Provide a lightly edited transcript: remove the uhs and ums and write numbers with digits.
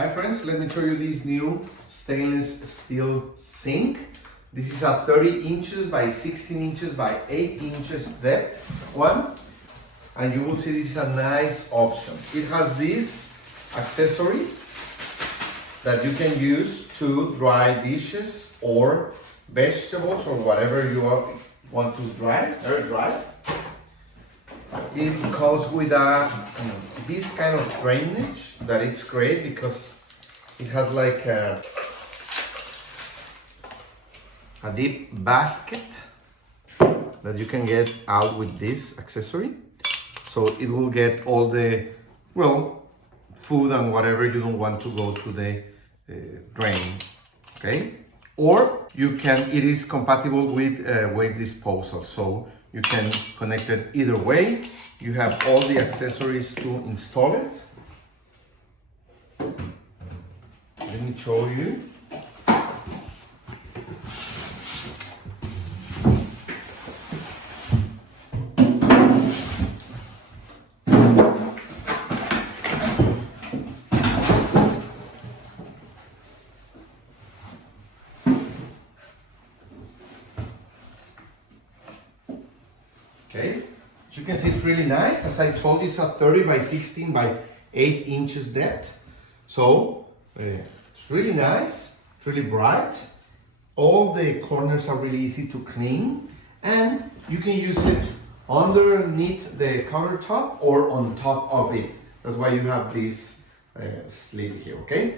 Hi friends, let me show you this new stainless steel sink. This is a 30 inches by 16 inches by 8 inches depth one. And you will see this is a nice option. It has this accessory that you can use to dry dishes or vegetables or whatever you want to dry, air dry. It comes with this kind of drainage that it's great because it has like a deep basket that you can get out with this accessory. So it will get all the, well, food and whatever you don't want to go to the drain, okay? Or you can, it is compatible with waste disposal. So you can connect it either way. You have all the accessories to install it. Let me show you. Okay, as you can see, it's really nice. As I told you, it's a 30 by 16 by 8 inches depth. So it's really nice, it's really bright. All the corners are really easy to clean, and you can use it underneath the countertop or on top of it. That's why you have this sleeve here, okay?